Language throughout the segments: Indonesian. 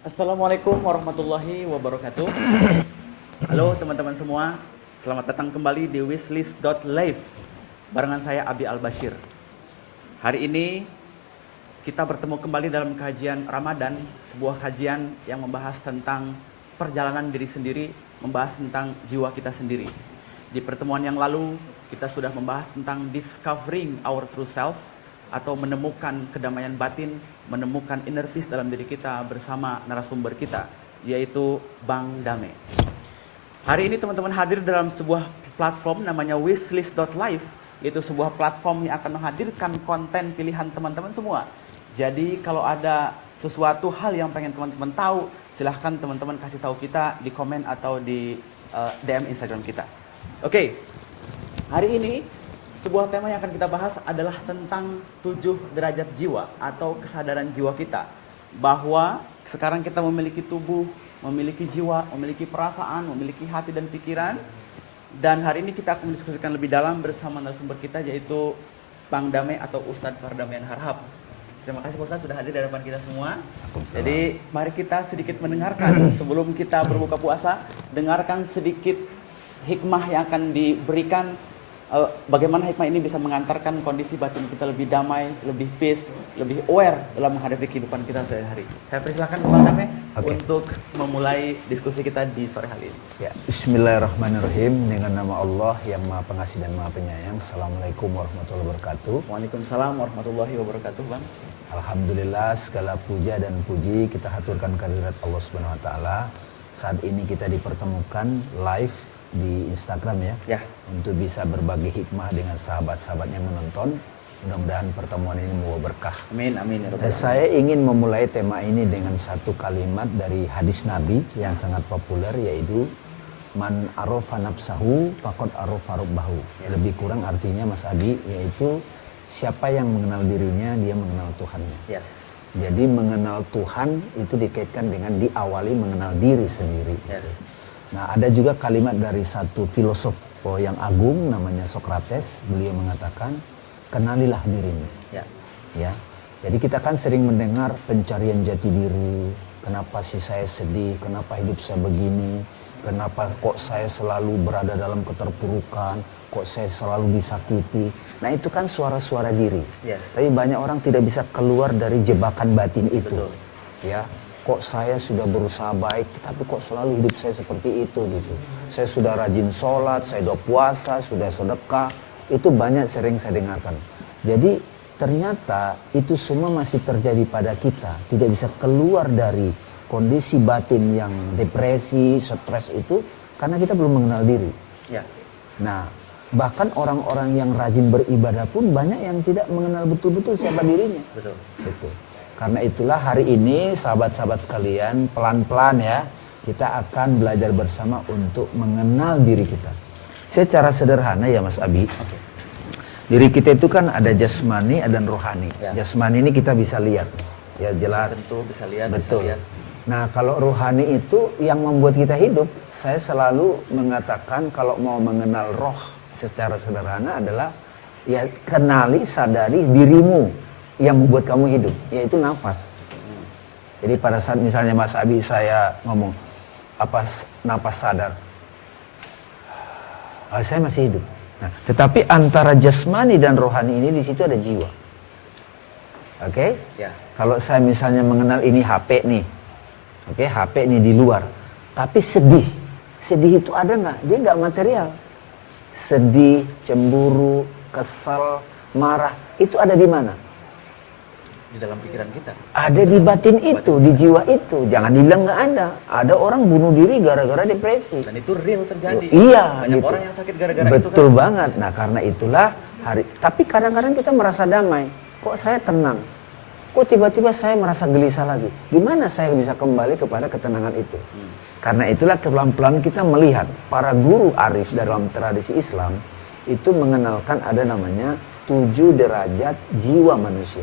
Assalamualaikum warahmatullahi wabarakatuh. Halo teman-teman semua, selamat datang kembali di wishlist.live barengan saya Abi Al-Bashir. Hari ini kita bertemu kembali dalam kajian Ramadan, sebuah kajian yang membahas tentang perjalanan diri sendiri, membahas tentang jiwa kita sendiri. Di pertemuan yang lalu kita sudah membahas tentang discovering our true self atau menemukan kedamaian batin, menemukan inner peace dalam diri kita bersama narasumber kita, yaitu Bang Dame. Hari ini teman-teman hadir dalam sebuah platform namanya wishlist.live, yaitu sebuah platform yang akan menghadirkan konten pilihan teman-teman semua. Jadi kalau ada sesuatu hal yang pengen teman-teman tahu, silahkan teman-teman kasih tahu kita di komen atau di DM Instagram kita. Oke, hari ini sebuah tema yang akan kita bahas adalah tentang 7 derajat jiwa atau kesadaran jiwa kita. Bahwa sekarang kita memiliki tubuh, memiliki jiwa, memiliki perasaan, memiliki hati dan pikiran. Dan hari ini kita akan mendiskusikan lebih dalam bersama narasumber kita, yaitu Bang Dame atau Ustadz Pardamian Harhab. Terima kasih Ustadz sudah hadir di hadapan kita semua. Jadi mari kita sedikit mendengarkan sebelum kita berbuka puasa, dengarkan sedikit hikmah yang akan diberikan. Bagaimana hikmah ini bisa mengantarkan kondisi batin kita lebih damai, lebih peace, lebih aware dalam menghadapi kehidupan kita sehari-hari. Saya persilakan Bang Dame untuk memulai diskusi kita di sore hari ini. Ya, Bismillahirrahmanirrahim. Dengan nama Allah yang Maha Pengasih dan Maha Penyayang. Assalamualaikum warahmatullahi wabarakatuh. Waalaikumsalam warahmatullahi wabarakatuh, Bang. Alhamdulillah, segala puja dan puji kita haturkan kehadirat Allah Subhanahu wa taala. Saat ini kita dipertemukan live di Instagram ya, untuk bisa berbagi hikmah dengan sahabat-sahabat yang menonton. Mudah-mudahan pertemuan ini membawa berkah. Amin, amin. Ya Dan saya ingin memulai tema ini dengan satu kalimat dari hadis Nabi yang sangat populer, yaitu man arofa nafsahu faqad arofa rabbahu. Lebih kurang artinya Mas Abi, yaitu siapa yang mengenal dirinya, dia mengenal Tuhannya. Yes. Jadi mengenal Tuhan itu dikaitkan dengan diawali mengenal diri sendiri. Yes. Nah, ada juga kalimat dari satu filosof yang agung namanya Socrates. Beliau mengatakan, kenalilah dirimu. Ya. Jadi kita kan sering mendengar pencarian jati diri. Kenapa sih saya sedih? Kenapa hidup saya begini? Kenapa kok saya selalu berada dalam keterpurukan? Kok saya selalu disakiti? Nah, itu kan suara-suara diri. Yes. Tapi banyak orang tidak bisa keluar dari jebakan batin itu. Betul. Ya. Kok saya sudah berusaha baik, tapi kok selalu hidup saya seperti itu gitu. Saya sudah rajin sholat, saya sudah puasa, sudah sedekah. Itu banyak sering saya dengarkan. Jadi ternyata itu semua masih terjadi pada kita. Tidak bisa keluar dari kondisi batin yang depresi, stres itu karena kita belum mengenal diri. Ya. Nah, bahkan orang-orang yang rajin beribadah pun banyak yang tidak mengenal betul-betul siapa dirinya. Betul. Betul. Karena itulah hari ini sahabat-sahabat sekalian, pelan-pelan ya, kita akan belajar bersama untuk mengenal diri kita. Secara sederhana ya Mas Abi, diri kita itu kan ada jasmani, ada rohani. Ya. Jasmani ini kita bisa lihat, ya jelas. Bisa sentuh, bisa lihat, betul. Bisa lihat. Nah, kalau rohani itu yang membuat kita hidup, saya selalu mengatakan kalau mau mengenal roh secara sederhana adalah ya kenali, sadari dirimu yang membuat kamu hidup, yaitu nafas. Jadi pada saat misalnya Mas Abi saya ngomong apa nafas sadar, saya masih hidup. Nah, tetapi antara jasmani dan rohani ini di situ ada jiwa. Oke? Ya. Kalau saya misalnya mengenal ini HP nih, HP ini di luar, tapi sedih itu ada nggak? Dia nggak material. Sedih, cemburu, kesal, marah, itu ada di mana? Di dalam pikiran kita. Ada di batin itu, di jiwa itu. Jangan dibilang nggak ada. Ada orang bunuh diri gara-gara depresi. Dan itu real terjadi. Iya. Banyak gitu. orang yang sakit gara-gara itu kan. Betul banget. Nah, karena itulah tapi kadang-kadang kita merasa damai. Kok saya tenang? Kok tiba-tiba saya merasa gelisah lagi? Gimana saya bisa kembali kepada ketenangan itu? Karena itulah pelan-pelan kita melihat para guru arif dalam tradisi Islam itu mengenalkan ada namanya 7 derajat jiwa manusia.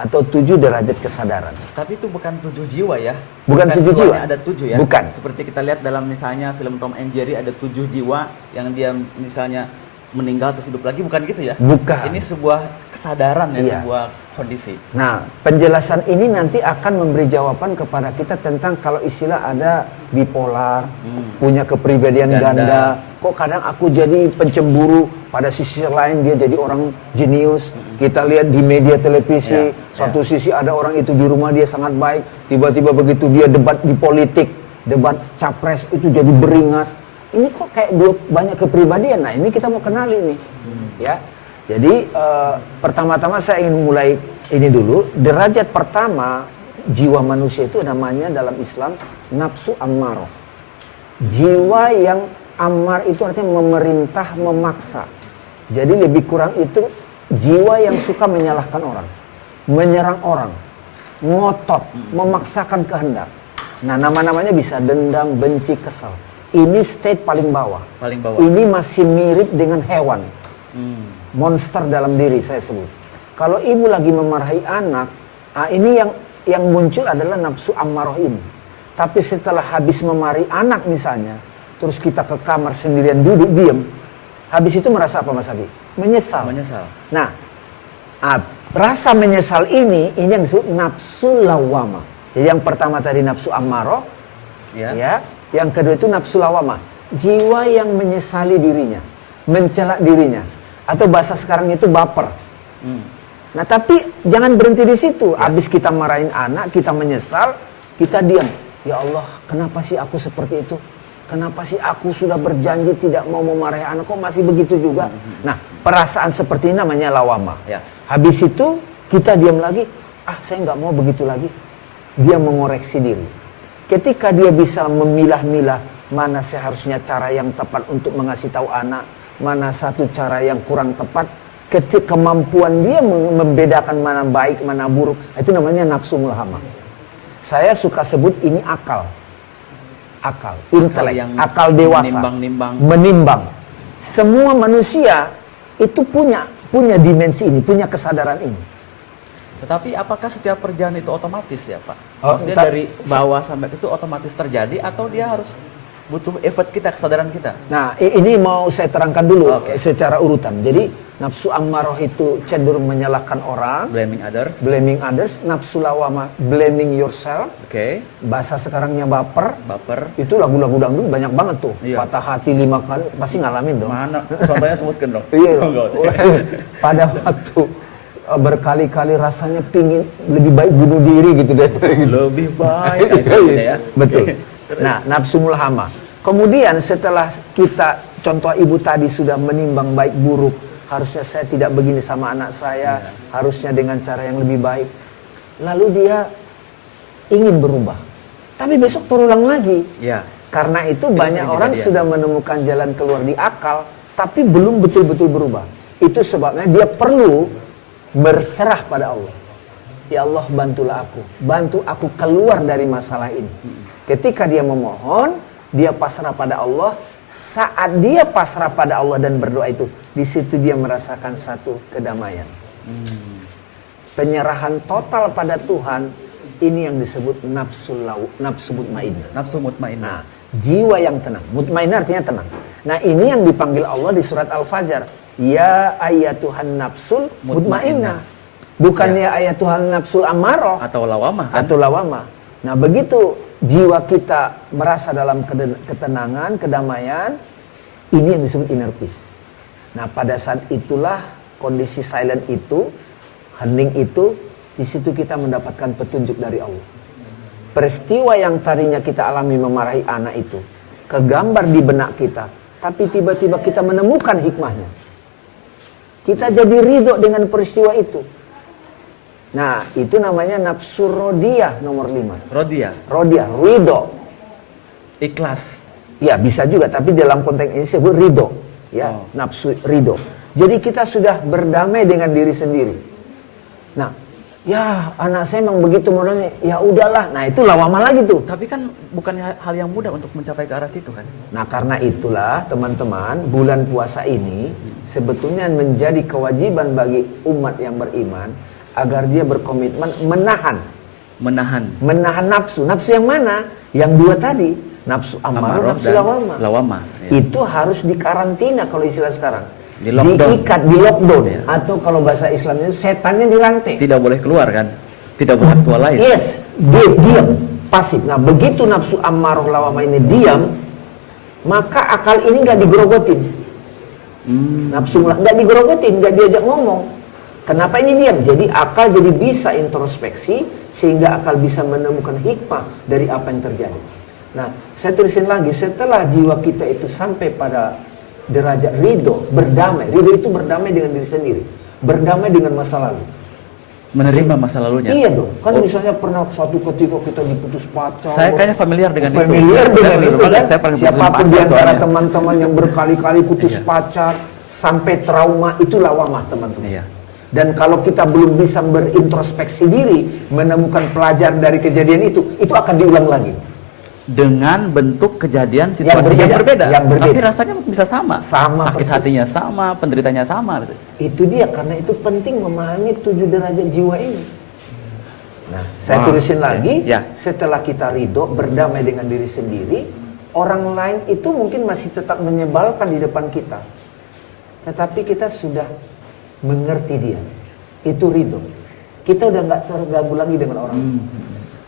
Atau 7 derajat kesadaran. Tapi itu bukan 7 jiwa ya. Bukan 7 jiwa. Ada 7 ya. Bukan. Seperti kita lihat dalam misalnya film Tom and Jerry ada 7 jiwa yang dia misalnya meninggal terus hidup lagi, bukan gitu ya? Bukan. Ini sebuah kesadaran ya, Iya. sebuah kondisi. Nah, penjelasan ini nanti akan memberi jawaban kepada kita tentang kalau istilah ada bipolar, punya kepribadian ganda. Kok kadang aku jadi pencemburu, pada sisi lain dia jadi orang jenius. Kita lihat di media televisi, satu sisi ada orang itu di rumah dia sangat baik, tiba-tiba begitu dia debat di politik, debat capres itu jadi beringas. Ini kok kayak dua banyak kepribadian. Nah, ini kita mau kenali nih. Ya. Jadi pertama-tama saya ingin mulai ini dulu. Derajat pertama jiwa manusia itu namanya dalam Islam nafsu ammaroh. Jiwa yang ammar itu artinya memerintah, memaksa. Jadi lebih kurang itu jiwa yang suka menyalahkan orang, menyerang orang, ngotot, memaksakan kehendak. Nah, nama-namanya bisa dendam, benci, kesal. Ini state paling bawah. Paling bawah. Ini masih mirip dengan hewan. Monster dalam diri saya sebut. Kalau ibu lagi memarahi anak, ini yang muncul adalah nafsu ammaroh ini. Tapi setelah habis memarahi anak misalnya, terus kita ke kamar sendirian duduk diam, habis itu merasa apa Mas Abi? Menyesal. Menyesal. Nah, rasa menyesal ini yang disebut nafsu lawamah. Jadi yang pertama tadi nafsu ammaroh, ya. Yang kedua itu nafsu lawamah, jiwa yang menyesali dirinya, mencela dirinya, atau bahasa sekarang itu baper. Nah, tapi jangan berhenti di situ. Habis kita marahin anak, kita menyesal, kita diam. Ya Allah, kenapa sih aku seperti itu? Kenapa sih aku sudah berjanji tidak mau memarahi anak, kok masih begitu juga? Nah, perasaan seperti ini namanya lawamah. Habis itu kita diam lagi, saya nggak mau begitu lagi. Dia mengoreksi diri. Ketika dia bisa memilah-milah mana seharusnya cara yang tepat untuk mengasih tahu anak, mana satu cara yang kurang tepat, ketika kemampuan dia membedakan mana baik, mana buruk, itu namanya nafsu mulhamah. Saya suka sebut ini akal. Akal, intelek, akal dewasa, menimbang. Semua manusia itu punya dimensi ini, punya kesadaran ini. Tetapi apakah setiap perjalanan itu otomatis ya Pak? Maksudnya dari bawah sampai itu otomatis terjadi atau dia harus butuh effort kita, kesadaran kita? Nah, ini mau saya terangkan dulu secara urutan. Jadi nafsu ammaroh itu cenderung menyalahkan orang, blaming others. Nafsu lawamah, blaming yourself. Bahasa sekarangnya baper. Itu lagu-lagu dangdut banyak banget tuh. Patah hati 5 kali pasti ngalamin dong. Mana? Contohnya sebutkan dong. Iya dong. Pada waktu berkali-kali rasanya pingin lebih baik bunuh diri gitu deh. Lebih baik ya. Betul. Nah, nafsu mulhamah. Kemudian setelah kita, contoh ibu tadi sudah menimbang baik buruk, harusnya saya tidak begini sama anak saya, harusnya dengan cara yang lebih baik. Lalu dia ingin berubah. Tapi besok terulang lagi. Karena itu banyak orang sudah menemukan jalan keluar di akal, tapi belum betul-betul berubah. Itu sebabnya dia perlu berserah pada Allah. Ya Allah, bantulah aku. Bantu aku keluar dari masalah ini. Ketika dia memohon, dia pasrah pada Allah. Saat dia pasrah pada Allah dan berdoa itu, di situ dia merasakan satu kedamaian. Penyerahan total pada Tuhan, ini yang disebut nafsu mutmainnah. Nafsu mutmainnah. Nah, jiwa yang tenang. Mutmainnah artinya tenang. Nah, ini yang dipanggil Allah di surat Al-Fajr. Ya ayatuhan nafsul mutmainnah. Bukan ya ayatuhan nafsul ammaroh atau lawamah kan? Atau lawamah. Nah, begitu jiwa kita merasa dalam ketenangan, kedamaian, ini yang disebut inner peace. Nah, pada saat itulah kondisi silent itu, hening itu, di situ kita mendapatkan petunjuk dari Allah. Peristiwa yang tadinya kita alami memarahi anak itu, kegambar di benak kita, tapi tiba-tiba kita menemukan hikmahnya. Kita jadi ridho dengan peristiwa itu. Nah, itu namanya nafsu rodiyah nomor 5. Rodiyah, ridho. Ikhlas. Ya, bisa juga, tapi dalam konteks ini disebut ridho. Ya, nafsu ridho. Jadi kita sudah berdamai dengan diri sendiri. Nah, ya anak saya memang begitu modalnya, ya udahlah. Nah, itu lawamah lagi tuh. Tapi kan bukannya hal yang mudah untuk mencapai ke arah situ kan? Nah, karena itulah teman-teman, bulan puasa ini sebetulnya menjadi kewajiban bagi umat yang beriman agar dia berkomitmen menahan nafsu. Nafsu yang mana? Yang dua tadi, nafsu ammarah, nafsu lawamah. Ya. Itu harus dikarantina kalau istilah sekarang. Di lockdown. Diikat, di lockdown. Ya. Atau kalau bahasa Islamnya setannya dirantai. Tidak boleh keluar kan? Tidak boleh keluar lain. Yes, dia diam, pasif. Nah begitu nafsu ammarah lawamah ini diam, maka akal ini nggak digerogotin. Nafsu nggak digerogotin, nggak diajak ngomong. Kenapa ini diam? Jadi akal jadi bisa introspeksi sehingga akal bisa menemukan hikmah dari apa yang terjadi. Nah, saya tulisin lagi, setelah jiwa kita itu sampai pada derajat ridho, berdamai. Ridho itu berdamai dengan diri sendiri, berdamai dengan masa lalu. Menerima masa lalunya. Iya dong. Kan misalnya pernah suatu ketika kita diputus pacar. Saya kayaknya familiar dengan itu. Familiar dengan itu kan. Saya pernah Siapapun putus di antara soalnya. teman-teman yang berkali-kali putus pacar sampai trauma itu lawamah teman-teman. Iya. Dan kalau kita belum bisa berintrospeksi diri, menemukan pelajaran dari kejadian itu akan diulang lagi. Dengan bentuk kejadian situasi yang berbeda. Tapi rasanya bisa sama. Sama sakit persis. hatinya sama, penderitanya sama. Itu dia, karena itu penting memahami 7 derajat jiwa ini. Nah, saya tulisin lagi, setelah kita ridho, berdamai dengan diri sendiri, orang lain itu mungkin masih tetap menyebalkan di depan kita. Tetapi kita sudah mengerti dia. Itu ridho. Kita udah nggak terganggu lagi dengan orang.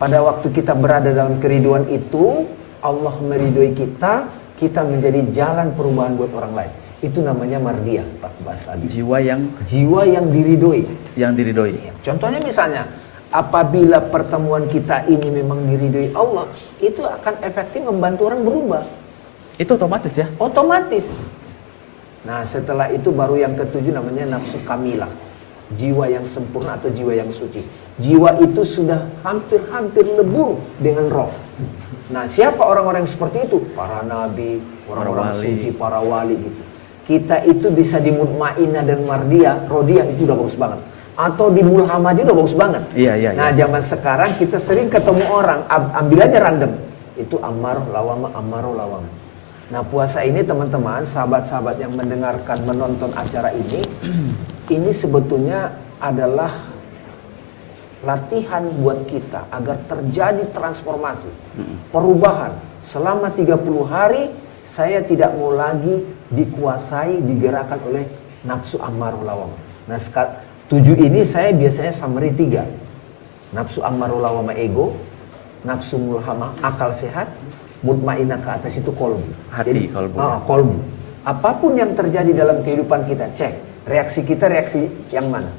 Pada waktu kita berada dalam keriduan itu, Allah meridhoi kita, kita menjadi jalan perubahan buat orang lain. Itu namanya mardiyah, Pak bahasa Abi. Jiwa yang diridhoi. Yang diridhoi. Contohnya misalnya, apabila pertemuan kita ini memang diridhoi Allah, itu akan efektif membantu orang berubah. Itu otomatis ya? Otomatis. Nah, setelah itu baru yang ketujuh namanya nafsu kamilah. Jiwa yang sempurna atau jiwa yang suci. Jiwa itu sudah hampir-hampir lebur dengan roh. Nah, siapa orang-orang yang seperti itu? Para nabi, orang-orang suci, para wali gitu. Kita itu bisa di mutmainah dan mardiyah, rodiyah itu udah bagus banget. Atau di mulhamah aja udah bagus banget. Iya. Nah, zaman sekarang kita sering ketemu orang, ambil aja random. Itu ammarah lawamah, ammarah lawamah. Nah, puasa ini teman-teman, sahabat-sahabat yang mendengarkan, menonton acara ini sebetulnya adalah latihan buat kita agar terjadi transformasi, perubahan. Selama 30 hari, saya tidak mau lagi dikuasai, digerakkan oleh nafsu ammarah lawamah. Nah, 7 ini saya biasanya summary 3. Nafsu ammarah lawamah ego, nafsu mulhamah akal sehat, mutmainah ke atas itu kolbu. Hati, kolbu. Kolbu. Apapun yang terjadi dalam kehidupan kita, cek. Reaksi kita reaksi yang mana?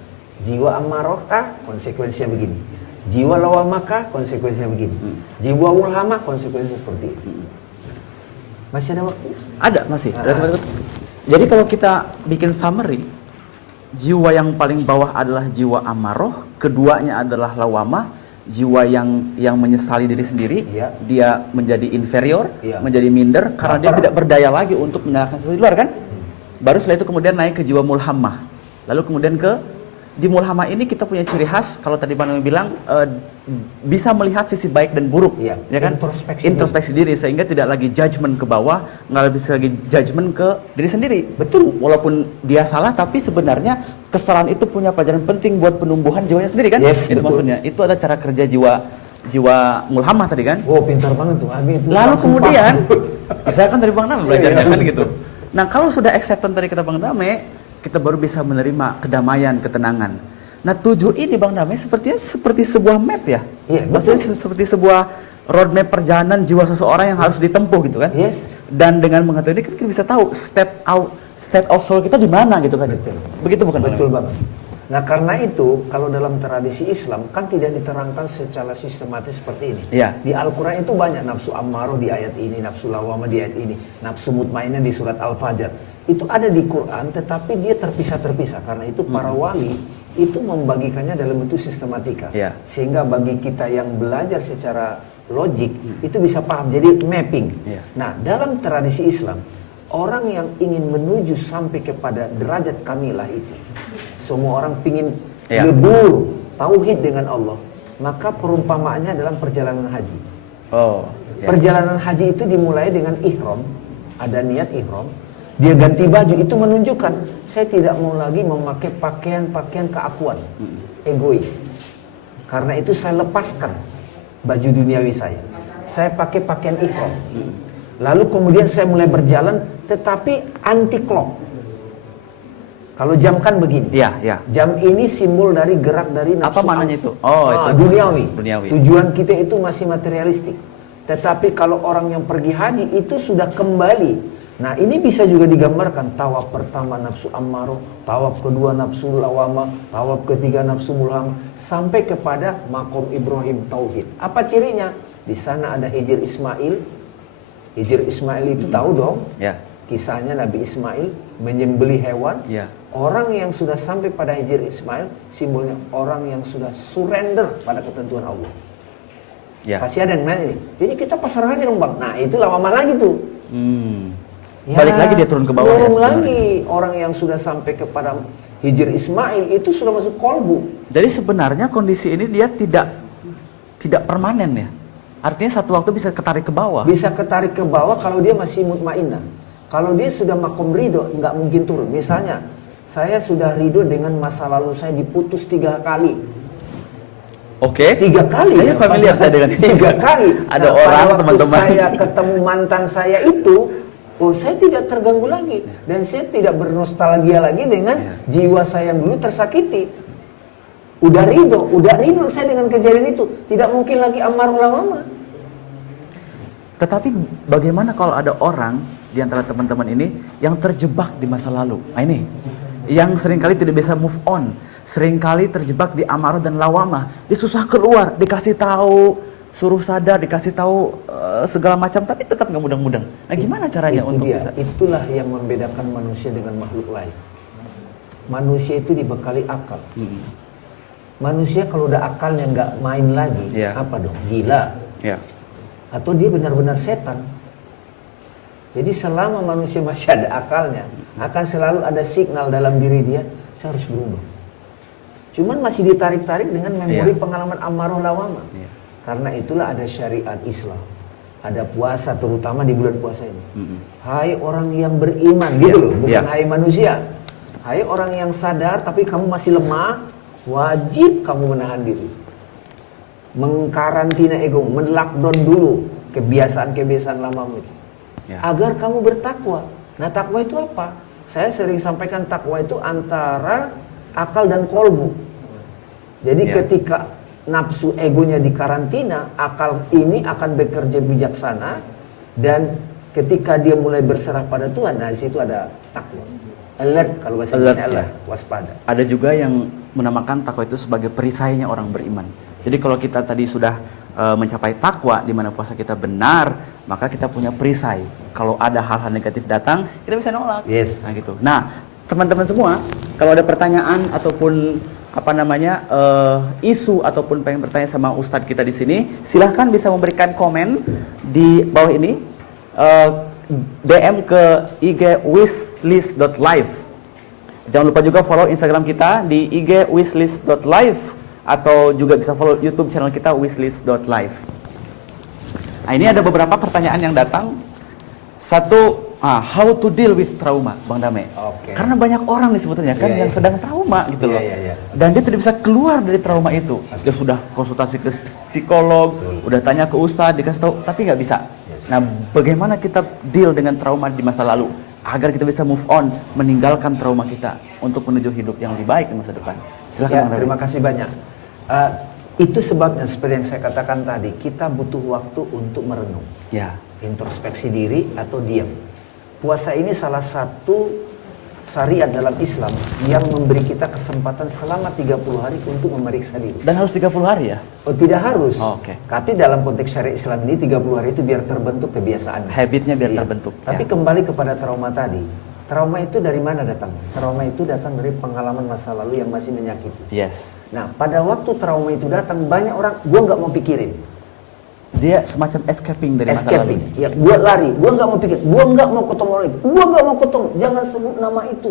Jiwa ammarah kah? Konsekuensinya begini. Jiwa lawamah kah? Konsekuensinya begini. Jiwa mulhamah, konsekuensinya seperti itu. Masih ada waktu? Ada, masih. Jadi kalau kita bikin summary, jiwa yang paling bawah adalah jiwa ammarah, keduanya adalah lawamah, jiwa yang menyesali diri sendiri, dia menjadi inferior, menjadi minder karena dia tidak berdaya lagi untuk menyalahkan sesuatu di luar kan? Baru setelah itu kemudian naik ke jiwa mulhamah. Lalu kemudian di mulhamah ini kita punya ciri khas, kalau tadi Bang Nami bilang bisa melihat sisi baik dan buruk, ya kan? Introspeksi diri sehingga tidak lagi judgement ke bawah, nggak bisa lagi judgement ke diri sendiri. Betul. Walaupun dia salah, tapi sebenarnya kesalahan itu punya pelajaran penting buat penumbuhan jiwanya sendiri kan? Yes, itu betul. Maksudnya. Itu ada cara kerja jiwa mulhamah tadi kan? Oh, pintar banget tuh Abi itu. Lalu kemudian, saya kan dari Bang Nami belajarnya kan gitu. Nah, kalau sudah acceptance tadi kata Bang Dame, kita baru bisa menerima kedamaian, ketenangan. Nah, 7 ini Bang Dame seperti sebuah map ya. Iya, maksudnya seperti sebuah roadmap perjalanan jiwa seseorang yang harus ditempuh gitu kan. Yes. Dan dengan mengetahui ini kan kita bisa tahu state of soul kita di mana gitu kan. Betul. Begitu bukan? Betul banget. Nah, karena itu kalau dalam tradisi Islam kan tidak diterangkan secara sistematis seperti ini. Iya. Di Al-Quran itu banyak nafsu ammarah di ayat ini, nafsu lawamah di ayat ini, nafsu mutmainah di surat Al-Fajr. Itu ada di Quran, tetapi dia terpisah-terpisah. Karena itu para wali itu membagikannya dalam bentuk sistematika. Iya. Sehingga bagi kita yang belajar secara logik itu bisa paham. Jadi mapping. Iya. Nah, dalam tradisi Islam, orang yang ingin menuju sampai kepada derajat kamilah itu, semua orang ingin lebur tauhid dengan Allah, maka perumpamaannya dalam perjalanan haji. Perjalanan haji itu dimulai dengan ihram, ada niat ihram, dia ganti baju, itu menunjukkan saya tidak mau lagi memakai pakaian-pakaian keakuan, egois. Karena itu saya lepaskan baju duniawi saya pakai pakaian ihram. Lalu kemudian saya mulai berjalan, tetapi anti clock. Kalau jam kan begini. Iya, iya. Jam ini simbol dari gerak dari nafsu. Apa maknanya itu? Oh, itu duniawi. Duniawi. Tujuan kita itu masih materialistik. Tetapi kalau orang yang pergi haji itu sudah kembali. Nah, ini bisa juga digambarkan. Tawaf pertama nafsu ammaroh, tawaf kedua nafsu lawamah, tawaf ketiga nafsu mulham, sampai kepada makom Ibrahim tauhid. Apa cirinya? Di sana ada Hijr Ismail. Hijr Ismail itu tahu dong? Ya. Kisahnya Nabi Ismail menyembelih hewan. Ya. Orang yang sudah sampai pada Hijr Ismail, simbolnya orang yang sudah surrender pada ketentuan Allah. Ya. Pasti ada yang nanya nih, jadi kita pasar haji dong bang. Nah itu lama lagi tuh. Ya, balik lagi dia turun ke bawah. Turun lagi. Orang yang sudah sampai kepada Hijr Ismail itu sudah masuk kolbu. Jadi sebenarnya kondisi ini dia tidak permanen ya. Artinya satu waktu bisa ketarik ke bawah. Bisa ketarik ke bawah kalau dia masih mutmainnah. Kalau dia sudah makom ridho, nggak mungkin turun. Misalnya, saya sudah ridho dengan masa lalu saya diputus 3 kali. Oke. 3 kali. Kayaknya familiar saya dengan 3 kali. Ada orang teman-teman. Saya ketemu mantan saya itu, saya tidak terganggu lagi dan saya tidak bernostalgia lagi dengan jiwa saya yang dulu tersakiti. Udah ridho saya dengan kejadian itu. Tidak mungkin lagi amarah lama. Tetapi bagaimana kalau ada orang di antara teman-teman ini yang terjebak di masa lalu? Nah ini, yang seringkali tidak bisa move on, seringkali terjebak di amarah dan lawamah, dia susah keluar, dikasih tahu, suruh sadar, dikasih tahu segala macam, tapi tetap nggak mudeng-mudeng. Nah gimana caranya untuk bisa? Itulah yang membedakan manusia dengan makhluk lain. Manusia itu dibekali akal. Manusia kalau udah akalnya nggak main lagi, apa dong? Gila. Atau dia benar-benar setan. Jadi selama manusia masih ada akalnya, akan selalu ada signal dalam diri dia, saya harus berubah. Cuman masih ditarik-tarik dengan memori pengalaman amarah lawamah. Karena itulah ada syariat Islam. Ada puasa, terutama di bulan puasa ini. Hai orang yang beriman, gitu loh, bukan hai manusia. Hai orang yang sadar tapi kamu masih lemah, wajib kamu menahan diri. Mengkarantina ego, men-lockdown dulu kebiasaan-kebiasaan lamamu itu. Agar kamu bertakwa. Nah takwa itu apa? Saya sering sampaikan takwa itu antara akal dan kolbu. Jadi ketika nafsu egonya dikarantina, akal ini akan bekerja bijaksana, dan ketika dia mulai berserah pada Tuhan, nah di situ ada takwa. Alert, kalau bahasa Indonesia alert, waspada. Ada juga yang menamakan takwa itu sebagai perisainya orang beriman. Jadi kalau kita tadi sudah mencapai takwa di mana puasa kita benar, maka kita punya perisai. Kalau ada hal-hal negatif datang, kita bisa nolak. Nah gitu. Nah, teman-teman semua, kalau ada pertanyaan ataupun isu ataupun pengen bertanya sama Ustadz kita di sini, silahkan bisa memberikan komen di bawah ini, DM ke IG wishlist.live. Jangan lupa juga follow Instagram kita di IG wishlist.live, atau juga bisa follow YouTube channel kita wishlist.live. Nah, ini ada beberapa pertanyaan yang datang. Satu, how to deal with trauma, Bang Dame. Karena banyak orang nih sebetulnya kan yang sedang trauma gitu loh. Dan dia tidak bisa keluar dari trauma itu. Dia sudah konsultasi ke psikolog, udah tanya ke ustadz, dikasih tahu, tapi nggak bisa. Nah, bagaimana kita deal dengan trauma di masa lalu agar kita bisa move on, meninggalkan trauma kita untuk menuju hidup yang lebih baik di masa depan? Silahkan, Bang. Terima kasih banyak. Itu sebabnya seperti yang saya katakan tadi, kita butuh waktu untuk merenung, introspeksi diri atau diam. Puasa ini salah satu syariat dalam Islam yang memberi kita kesempatan selama 30 hari untuk memeriksa diri. Dan harus 30 hari ya? Oh, tidak harus. Oke. Tapi dalam konteks syariat Islam ini 30 hari itu biar terbentuk kebiasaan. Habitnya biar terbentuk. Tapi kembali kepada trauma tadi. Trauma itu dari mana datang? Trauma itu datang dari pengalaman masa lalu yang masih menyakiti. Nah, pada waktu trauma itu datang, banyak orang, gua nggak mau pikirin. Dia semacam escaping dari masa lalu. Ya, gua lari, gua nggak mau pikir, gua nggak mau ketemu orang itu, gua nggak mau ketemu, jangan sebut nama itu.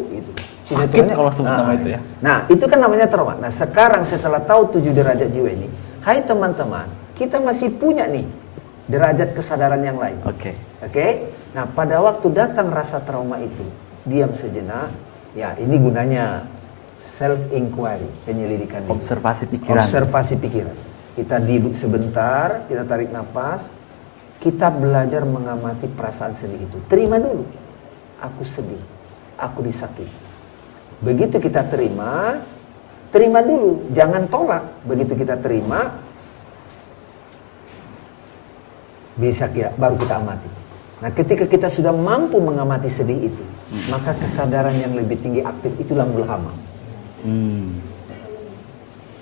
Sakit kalau sebut nama itu ya. Nah, itu kan namanya trauma. Nah, sekarang setelah tahu 7 derajat jiwa ini, hai teman-teman, kita masih punya nih derajat kesadaran yang lain. Oke. Nah, pada waktu datang rasa trauma itu, diam sejenak. Ya, ini gunanya self inquiry, penyelidikan diri. Observasi pikiran. Observasi pikiran. Kita duduk sebentar, kita tarik nafas, kita belajar mengamati perasaan sedih itu. Terima dulu, aku sedih, aku disakiti. Begitu kita terima dulu, jangan tolak. Begitu kita terima, baru kita amati. Nah, ketika kita sudah mampu mengamati sedih itu, maka kesadaran yang lebih tinggi aktif itulah mulhamah.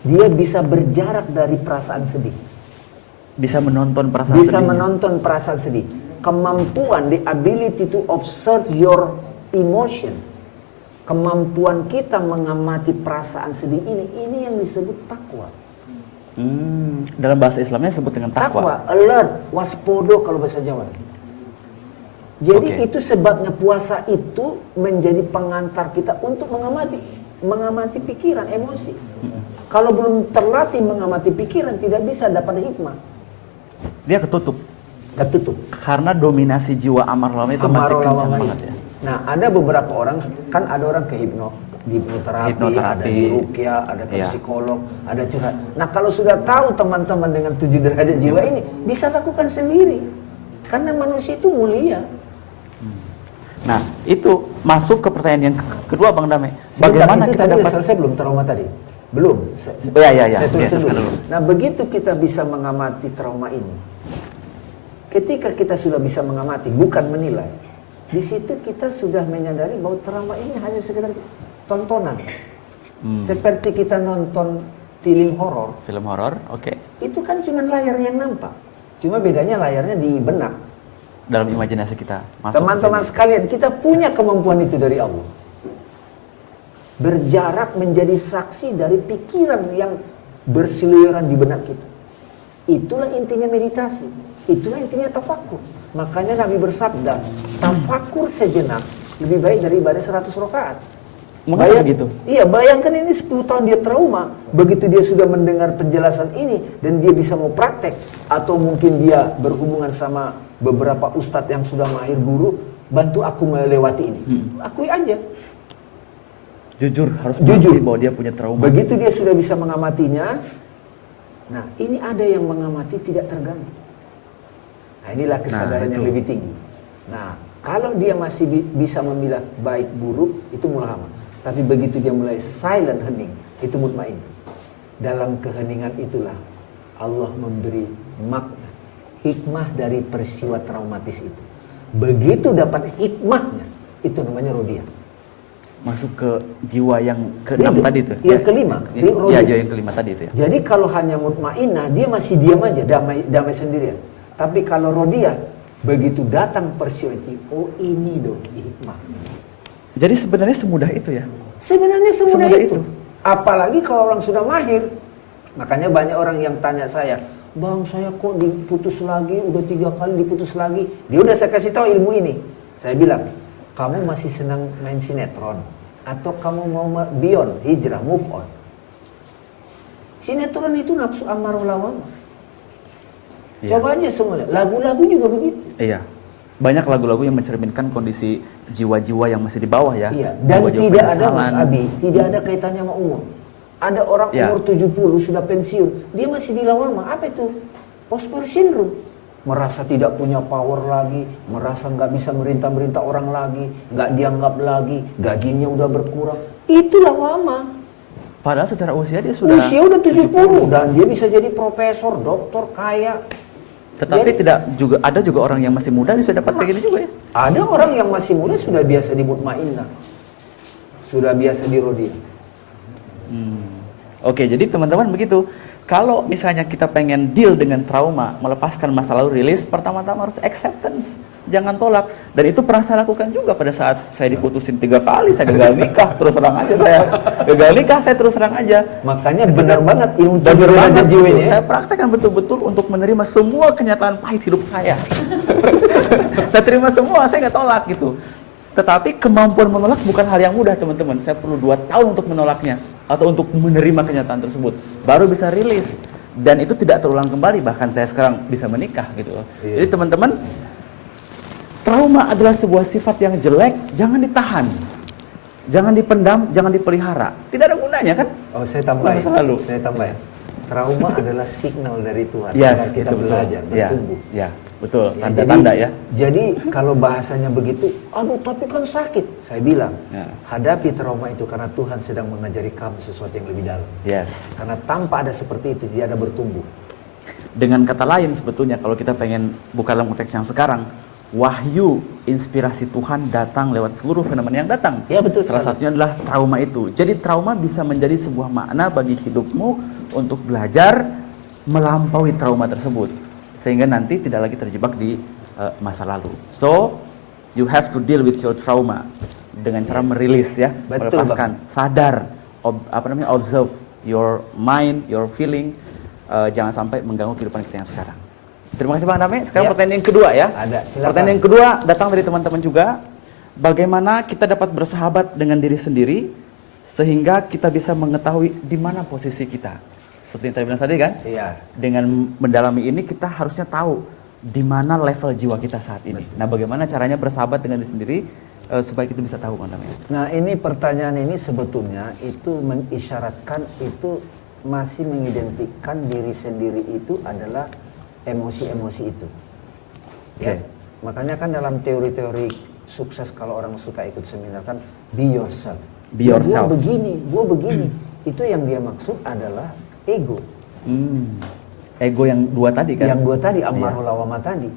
Dia bisa berjarak dari perasaan sedih. Bisa menonton perasaan Bisa sedihnya. menonton perasaan sedih. Kemampuan, the ability to observe your emotion. Kemampuan kita mengamati perasaan sedih ini yang disebut takwa. Dalam bahasa Islamnya disebut dengan takwa. Alert, waspodo kalau bahasa Jawa. Jadi itu sebabnya puasa itu menjadi pengantar kita untuk mengamati pikiran, emosi. Kalau belum terlatih mengamati pikiran, tidak bisa dapat hikmah. Dia ketutup. Karena dominasi jiwa amar lawan itu masih kencang banget ya. Nah, ada beberapa orang, kan ada orang ke hipnoterapi, ada di ruqyah, ada ke psikolog, ada curhat. Nah, kalau sudah tahu teman-teman dengan 7 derajat jiwa ini, bisa lakukan sendiri. Karena manusia itu mulia. Nah, itu masuk ke pertanyaan yang kedua, Bang Damai. Bagaimana kita dapat... Selesai belum trauma tadi? Belum. Saya tulis dulu. Nah, begitu kita bisa mengamati trauma ini, ketika kita sudah bisa mengamati, bukan menilai, di situ kita sudah menyadari bahwa trauma ini hanya sekedar tontonan. Seperti kita nonton film horor. Film horor, Itu kan cuma layar yang nampak. Cuma bedanya layarnya di benak. Dalam imajinasi kita. Teman-teman sekalian, kita punya kemampuan itu dari Allah. Berjarak menjadi saksi dari pikiran yang berseliweran di benak kita. Itulah intinya meditasi. Itulah intinya tafakur. Makanya Nabi bersabda, tafakur sejenak lebih baik dari ibadah 100 rakaat. Mengapa gitu? Iya, bayangkan ini 10 tahun dia trauma. Begitu dia sudah mendengar penjelasan ini dan dia bisa mau praktek, atau mungkin dia berhubungan sama beberapa ustadz yang sudah mahir guru, bantu aku melewati ini. Akui aja. Jujur, harus mengakui bahwa dia punya trauma. Begitu dia sudah bisa mengamatinya, nah ini ada yang mengamati tidak terganggu. Nah, inilah kesadaran yang lebih tinggi. Nah, kalau dia masih bisa memilah baik buruk, itu mulhamah. Tapi begitu dia mulai silent, hening, itu mutmain. Dalam keheningan itulah Allah memberi makna, hikmah dari peristiwa traumatis itu. Begitu dapat hikmahnya, itu namanya rodiyah. Masuk ke jiwa yang ke-6 tadi itu? Iya, kelima. Iya, jiwa yang kelima tadi itu ya. Jadi kalau hanya mutmainah, dia masih diam aja, damai sendirian. Tapi kalau rodiyah, begitu datang peristiwa itu, oh ini dong hikmah. Jadi sebenarnya semudah itu ya? Sebenarnya semudah itu. Apalagi kalau orang sudah mahir. Makanya banyak orang yang tanya saya, Bang, saya kok diputus lagi, udah 3 kali diputus lagi. Dia udah saya kasih tahu ilmu ini. Saya bilang, kamu masih senang main sinetron? Atau kamu mau beyond, hijrah, move on? Sinetron itu nafsu amarah lawamah. Coba aja semuanya, lagu-lagu juga begitu. Iya, banyak lagu-lagu yang mencerminkan kondisi jiwa-jiwa yang masih di bawah ya. Iya, dan tidak ada, Mas Abi, tidak ada kaitannya sama umur. Ada orang umur 70 sudah pensiun, dia masih di lawamah. Apa itu? Postpone syndrome. Merasa tidak punya power lagi, merasa nggak bisa merintah-merintah orang lagi, nggak dianggap lagi, gajinya udah berkurang. Itu lawamah. Padahal secara usia dia sudah 70 dan dia bisa jadi profesor, doktor, kaya. Tetapi ada juga orang yang masih muda dia sudah dapat kayak gini juga ya. Ada orang yang masih muda sudah biasa di mutmainnah. Sudah biasa di rodiyah. Oke, jadi teman-teman begitu. Kalau misalnya kita pengen deal dengan trauma, melepaskan masa lalu, rilis, pertama-tama harus acceptance. Jangan tolak. Dan itu pernah saya lakukan juga pada saat saya diputusin 3 kali, saya gagal nikah, terus terang aja saya. Gagal nikah, saya terus terang aja. Makanya benar banget ilmu jiwanya. Saya praktekkan betul-betul untuk menerima semua kenyataan pahit hidup saya. Saya terima semua, saya nggak tolak gitu. Tetapi kemampuan menolak bukan hal yang mudah, teman-teman. Saya perlu 2 tahun untuk menolaknya atau untuk menerima kenyataan tersebut, baru bisa rilis. Dan itu tidak terulang kembali, bahkan saya sekarang bisa menikah gitu loh. Jadi teman-teman, trauma adalah sebuah sifat yang jelek, jangan ditahan. Jangan dipendam, jangan dipelihara. Tidak ada gunanya kan? Oh, saya tambahin. Saya tambahin. Trauma adalah signal dari Tuhan Yes, agar kita itu betul. belajar, Ya, bertumbuh. ya, betul. Ya, Tanda-tanda ya. Jadi kalau bahasanya begitu, aduh tapi kan sakit. Saya bilang, Ya. hadapi trauma itu karena Tuhan sedang mengajari kamu sesuatu yang lebih dalam. Yes. Karena tanpa ada seperti itu, dia ada bertumbuh. Dengan kata lain sebetulnya kalau kita pengen buka dalam konteks yang sekarang, wahyu inspirasi Tuhan datang lewat seluruh fenomena yang datang. Ya, betul Salah sekali. satunya adalah trauma itu. Jadi trauma bisa menjadi sebuah makna bagi hidupmu untuk belajar melampaui trauma tersebut sehingga nanti tidak lagi terjebak di masa lalu. So you have to deal with your trauma dengan cara merilis ya, Betul, melepaskan, sadar, observe your mind, your feeling, jangan sampai mengganggu kehidupan kita yang sekarang. Terima kasih Bang Dame. Sekarang Ya. pertanyaan yang kedua ya. Ada, silakan. Pertanyaan yang kedua datang dari teman-teman juga. Bagaimana kita dapat bersahabat dengan diri sendiri sehingga kita bisa mengetahui di mana posisi kita. Seperti yang tadi bilang tadi kan? Iya. Dengan mendalami ini kita harusnya tahu di mana level jiwa kita saat ini. Nah, bagaimana caranya bersahabat dengan diri sendiri supaya kita bisa tahu Bang Dame? Nah, ini pertanyaan ini sebetulnya itu mengisyaratkan itu masih mengidentikan diri sendiri itu adalah emosi-emosi itu. Ya. Oke. Makanya kan dalam teori-teori sukses kalau orang suka ikut seminar kan be yourself. Be yourself. Gua begini. Itu yang dia maksud adalah ego. Ego yang dua tadi kan? Yang dua tadi, amarul lawama tadi.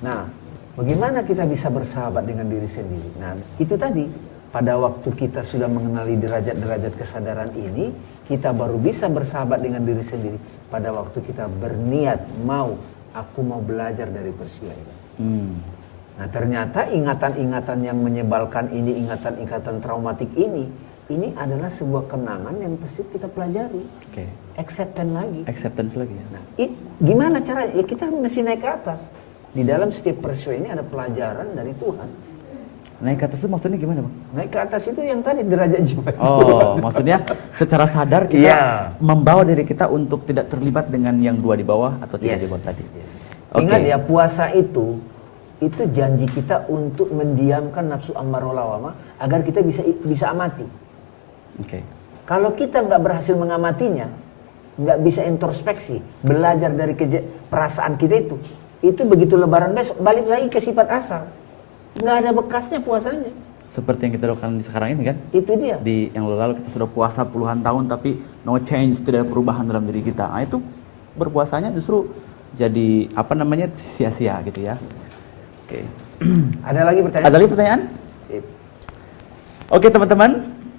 Nah, bagaimana kita bisa bersahabat dengan diri sendiri? Nah, itu tadi. Pada waktu kita sudah mengenali derajat-derajat kesadaran ini, kita baru bisa bersahabat dengan diri sendiri. Pada waktu kita berniat aku mau belajar dari peristiwa ini. Nah, ternyata ingatan-ingatan yang menyebalkan ini, ingatan-ingatan traumatik ini adalah sebuah kenangan yang pasti kita pelajari. Oke. Acceptance lagi. ya. Nah, gimana caranya? Ya, kita mesti naik ke atas. Di dalam setiap peristiwa ini ada pelajaran dari Tuhan. Naik ke atas itu maksudnya gimana Bang? Naik ke atas itu yang tadi derajat jiwa. Oh, maksudnya secara sadar kita Iya. membawa diri kita untuk tidak terlibat dengan yang dua di bawah atau tiga di bawah tadi. Oke. Ingat ya, puasa itu janji kita untuk mendiamkan nafsu ammarah lawama agar kita bisa amati. Oke. Kalau kita nggak berhasil mengamatinya, nggak bisa introspeksi, belajar dari perasaan kita itu begitu lebaran besok balik lagi ke sifat asal. Nggak ada bekasnya puasanya. Seperti yang kita lakukan di sekarang ini kan? Itu dia. Di yang lalu kita sudah puasa puluhan tahun tapi no change, tidak ada perubahan dalam diri kita. Nah, itu berpuasanya justru jadi sia-sia gitu ya. Oke. Ada lagi pertanyaan? Ada lagi pertanyaan? Sip. Oke teman-teman,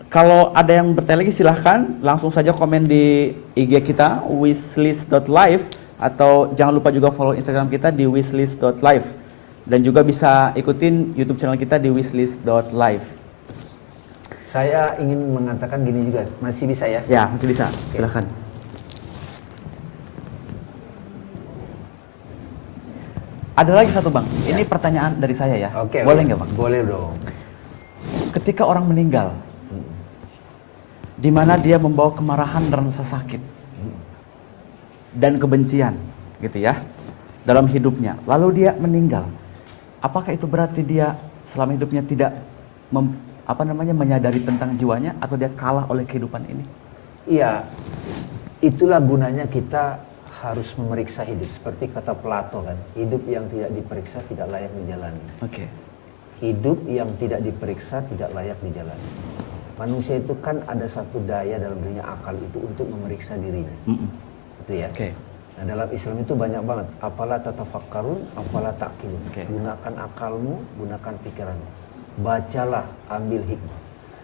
kalau ada yang bertanya lagi silahkan langsung saja komen di IG kita wishlist.live atau jangan lupa juga follow Instagram kita di wishlist.live dan juga bisa ikutin YouTube channel kita di wishlist.live. Saya ingin mengatakan gini juga, masih bisa ya? Ya, masih bisa. Silahkan. Ada lagi satu Bang, ini pertanyaan dari saya ya. Oke. Boleh nggak Bang? Boleh dong. Ketika orang meninggal, di mana dia membawa kemarahan dan rasa sakit dan kebencian, gitu ya, dalam hidupnya. Lalu dia meninggal. Apakah itu berarti dia selama hidupnya tidak menyadari tentang jiwanya atau dia kalah oleh kehidupan ini? Iya, itulah gunanya kita harus memeriksa hidup. Seperti kata Plato kan, hidup yang tidak diperiksa tidak layak dijalani. Oke. Hidup yang tidak diperiksa tidak layak dijalani. Manusia itu kan ada satu daya dalam dirinya, akal itu untuk memeriksa dirinya. Itu ya. Oke. Nah, dalam Islam itu banyak banget. Afala tatafakkarun, afala ta'qilun. Oke. Gunakan akalmu, gunakan pikiranmu. Bacalah, ambil hikmah.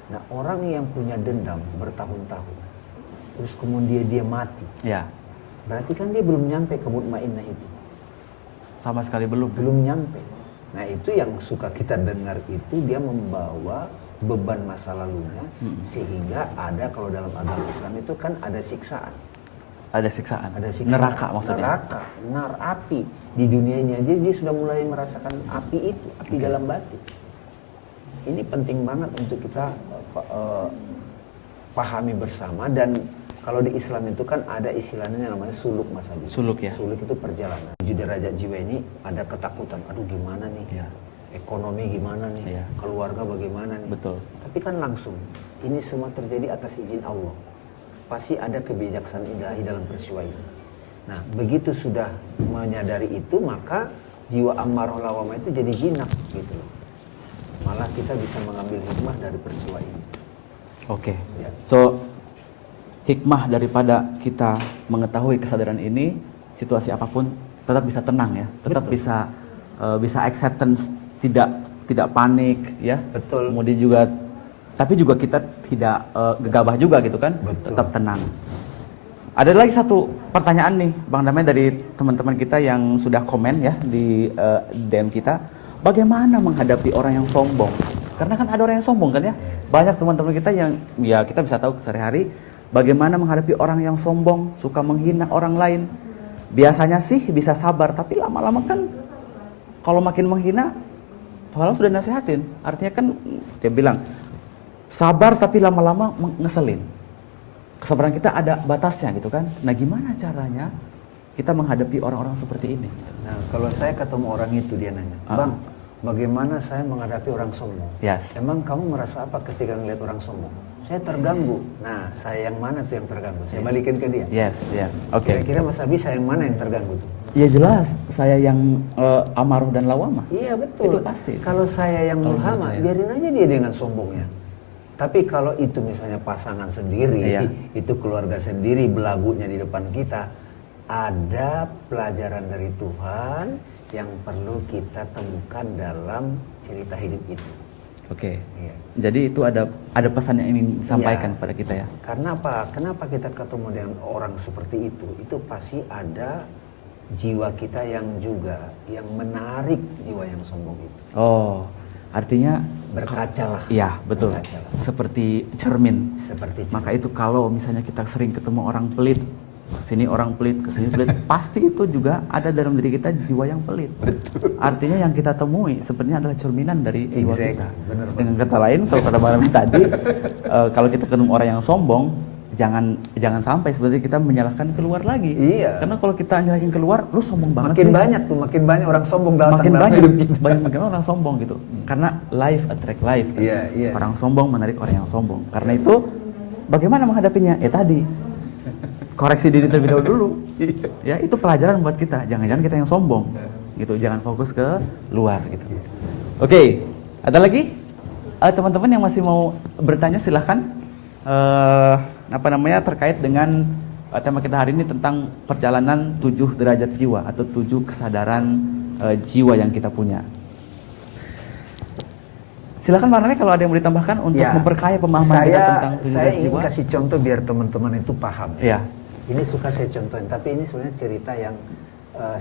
Nah, orang yang punya dendam bertahun-tahun, terus kemudian dia mati, Ya, berarti kan dia belum nyampe ke mutmainnah itu. sama sekali belum. Belum nyampe. Nah, itu yang suka kita dengar itu dia membawa beban masa lalunya, sehingga ada, kalau dalam agama Islam itu kan ada siksaan. Ada siksaan. Ada siksaan. Neraka maksudnya. Neraka, api. Di dunia ini aja dia sudah mulai merasakan api itu, api dalam batin. Ini penting banget untuk kita pahami bersama. Dan kalau di Islam itu kan ada istilahnya namanya suluk masalah. Suluk ya. Suluk itu perjalanan. 7 derajat jiwa ini ada ketakutan. Aduh gimana nih? Ya. Ekonomi gimana nih? Ya. Keluarga bagaimana nih? Betul. Tapi kan langsung. Ini semua terjadi atas izin Allah. pasti ada kebijaksanaan ilahi dalam peristiwa itu. Nah, begitu sudah menyadari itu, maka jiwa amarah lawamah itu jadi jinak gitu loh. Malah kita bisa mengambil hikmah dari peristiwa ini. Oke. Ya. So, hikmah daripada kita mengetahui kesadaran ini, situasi apapun tetap bisa tenang ya, tetap bisa acceptance, tidak panik ya. Betul. Kemudian juga, tapi juga kita tidak gegabah juga gitu kan. Betul. Tetap tenang. Ada lagi satu pertanyaan nih Bang Damai dari teman-teman kita yang sudah komen ya di DM kita. Bagaimana menghadapi orang yang sombong? Karena kan ada orang yang sombong kan ya. Banyak teman-teman kita yang ya kita bisa tahu sehari-hari bagaimana menghadapi orang yang sombong, suka menghina orang lain. Biasanya sih bisa sabar, tapi lama-lama kan kalau makin menghina, padahal sudah nasihatin. Artinya kan dia bilang sabar tapi lama-lama ngeselin. Kesabaran kita ada batasnya gitu kan. Nah, gimana caranya kita menghadapi orang-orang seperti ini? Nah, kalau saya ketemu orang itu, dia nanya, Bang, bagaimana saya menghadapi orang sombong? Yes. Emang kamu merasa apa ketika melihat orang sombong? Saya terganggu. Nah, saya yang mana tuh yang terganggu? Saya balikin ke dia. Yes. Oke. Kira-kira Mas Abi, saya yang mana yang terganggu tuh? Ya jelas, saya yang amaruh dan lawamah. Iya betul. Itu pasti. Kalau saya yang Kalau mulhama, saya. biarin aja dia dengan sombongnya. Tapi kalau itu misalnya pasangan sendiri, Iya. itu keluarga sendiri belagunya di depan kita, ada pelajaran dari Tuhan yang perlu kita temukan dalam cerita hidup itu. Oke. Iya. Jadi itu ada pesan yang ingin disampaikan Iya. pada kita ya. Karena apa? Kenapa kita ketemu dengan orang seperti itu? Itu pasti ada jiwa kita yang juga yang menarik jiwa yang sombong itu. Oh, artinya Berkacalah. iya, betul. Berkacalah. Seperti cermin. Seperti Maka itu kalau misalnya kita sering ketemu orang pelit, kesini orang pelit, kesini pelit, pasti itu juga ada dalam diri kita jiwa yang pelit. Betul. Artinya yang kita temui sebenarnya adalah cerminan dari jiwa Exactly. kita. Benar, Dengan kata lain, kalau kata Bang Rami tadi, kalau kita ketemu orang yang sombong, jangan sampai sebenarnya kita menyalahkan keluar lagi. Iya. Karena kalau kita nyalahin keluar, lu sombong banget Makin sih. makin banyak orang sombong datang Makin dalam banyak, hidup kita. makin orang sombong gitu. Karena life attract life. Kan? Iya. Orang sombong menarik orang yang sombong. Karena itu, bagaimana menghadapinya? Tadi koreksi diri terlebih dahulu. Ya, itu pelajaran buat kita. Jangan-jangan kita yang sombong. Gitu, jangan fokus ke luar gitu. Oke, ada lagi? Teman-teman yang masih mau bertanya silahkan. Terkait dengan tema kita hari ini tentang perjalanan 7 derajat jiwa atau 7 kesadaran jiwa yang kita punya. Silakan Bang Rani kalau ada yang mau ditambahkan untuk memperkaya pemahaman kita tentang 7 saya derajat ingin jiwa. kasih contoh biar teman-teman itu paham. Iya. Ini suka saya contohin, tapi ini sebenarnya cerita yang